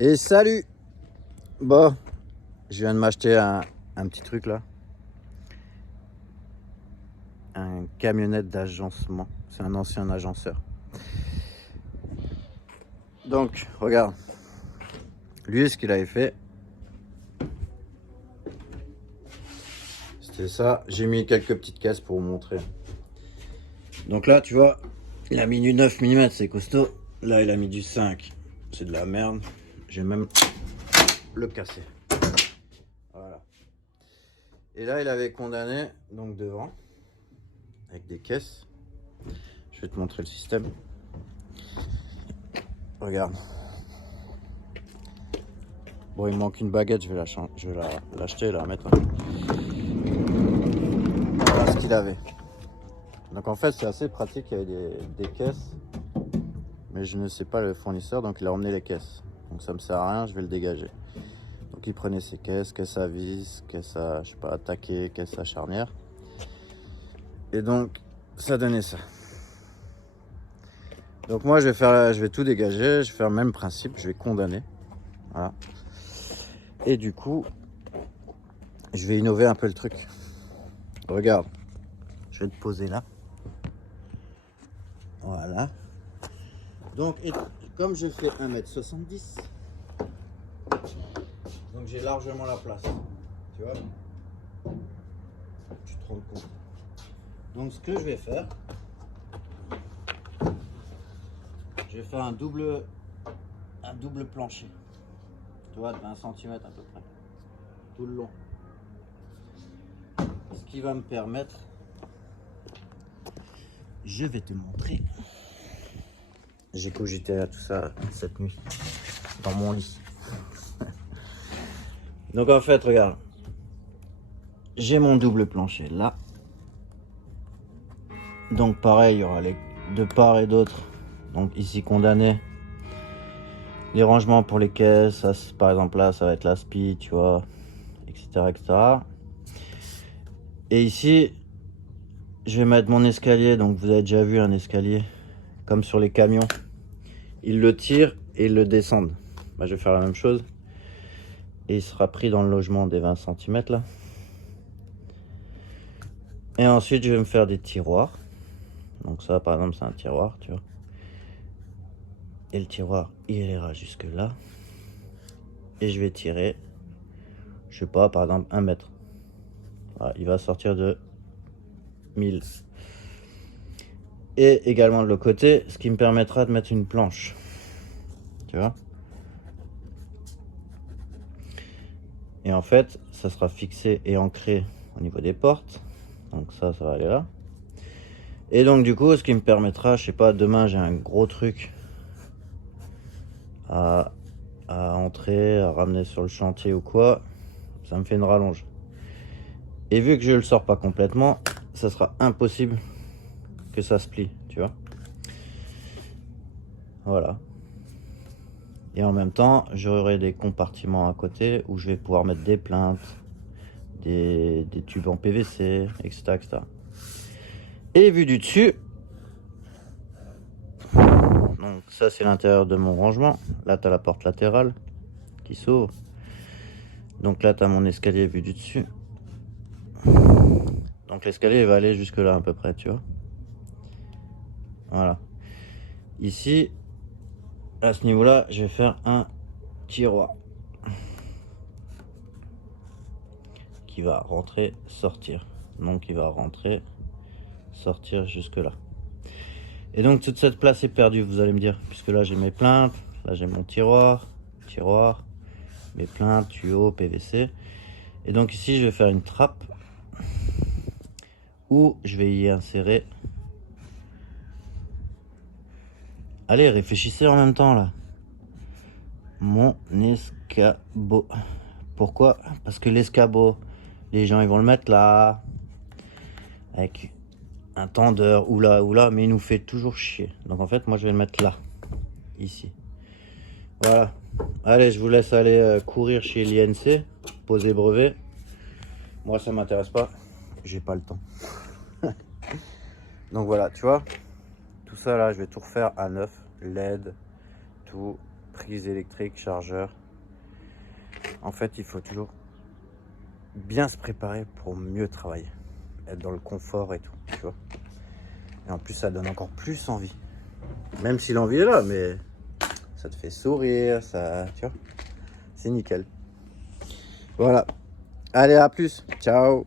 Et salut. Bon, je viens de m'acheter un petit truc là. Un camionnette d'agencement. C'est un ancien agenceur. Donc, regarde. Lui, ce qu'il avait fait, c'était ça. J'ai mis quelques petites caisses pour vous montrer. Donc là, tu vois, il a mis du 9 mm, c'est costaud. Là, il a mis du 5. C'est de la merde. J'ai même le cassé. Voilà. Et là, il avait condamné, donc devant, avec des caisses. Je vais te montrer le système. Regarde. Bon, il me manque une baguette, je vais l'acheter, la remettre. Voilà ce qu'il avait. Donc en fait, c'est assez pratique, il y avait des caisses. Mais je ne sais pas le fournisseur, donc il a emmené les caisses. Donc ça me sert à rien, je vais le dégager. Donc il prenait ses caisses à vis, caisse à, je sais pas, taquet, caisse à charnière. Et donc, ça donnait ça. Donc moi, je vais tout dégager, je vais faire le même principe, je vais condamner. Voilà. Et du coup, je vais innover un peu le truc. Regarde, je vais te poser là. Voilà. Donc, comme je fais 1,70 m, donc j'ai largement la place. Tu vois? Tu te rends compte. Donc, ce que je vais faire, un double plancher. Tu vois, de 20 cm à peu près. Tout le long. Ce qui va me permettre, je vais te montrer. J'ai cogité à tout ça cette nuit, dans mon lit. Donc en fait, regarde. J'ai mon double plancher là. Donc pareil, il y aura les de part et d'autre. Donc ici condamné. Les rangements pour les caisses, ça, par exemple là, ça va être l'aspi, tu vois, etc., etc. Et ici, je vais mettre mon escalier. Donc vous avez déjà vu un escalier, comme sur les camions. Ils le tirent et ils le descendent. Bah, je vais faire la même chose. Et il sera pris dans le logement des 20 cm là. Et ensuite, je vais me faire des tiroirs. Donc ça, par exemple, c'est un tiroir, tu vois. Et le tiroir, il ira jusque là. Et je vais tirer, je sais pas, par exemple 1 mètre. Voilà, il va sortir de 1000. Et également de l'autre côté, ce qui me permettra de mettre une planche. Tu vois? Et en fait, ça sera fixé et ancré au niveau des portes. Donc ça va aller là. Et donc du coup, ce qui me permettra, je sais pas, demain j'ai un gros truc à entrer, à ramener sur le chantier ou quoi, ça me fait une rallonge. Et vu que je le sors pas complètement, ça sera impossible que ça se plie, tu vois. Voilà. Et en même temps, j'aurai des compartiments à côté où je vais pouvoir mettre des plaintes, des tubes en PVC, etc., etc. Et vu du dessus, donc ça c'est l'intérieur de mon rangement. Là tu as la porte latérale qui s'ouvre. Donc là tu as mon escalier vu du dessus. Donc l'escalier va aller jusque là à peu près, tu vois. Voilà. Ici, à ce niveau-là, je vais faire un tiroir qui va rentrer, sortir. Donc il va rentrer, sortir jusque là. Et donc toute cette place est perdue, vous allez me dire, puisque là j'ai mes plaintes, là j'ai mon tiroir, mes plaintes, tuyaux, PVC. Et donc ici je vais faire une trappe où je vais y insérer. Allez, réfléchissez en même temps là. Mon escabeau. Pourquoi? Parce que l'escabeau, les gens ils vont le mettre là, avec un tendeur ou là, mais il nous fait toujours chier. Donc en fait, moi je vais le mettre là, ici. Voilà. Allez, je vous laisse aller courir chez l'INC, poser brevet. Moi ça m'intéresse pas, j'ai pas le temps. Donc voilà, tu vois, tout ça là, je vais tout refaire à neuf, LED, tout. prise électrique, chargeur. En fait, il faut toujours bien se préparer pour mieux travailler. Être dans le confort et tout, tu vois. Et en plus, ça donne encore plus envie. Même si l'envie est là, mais ça te fait sourire, ça, tu vois. C'est nickel. Voilà. Allez, à plus. Ciao.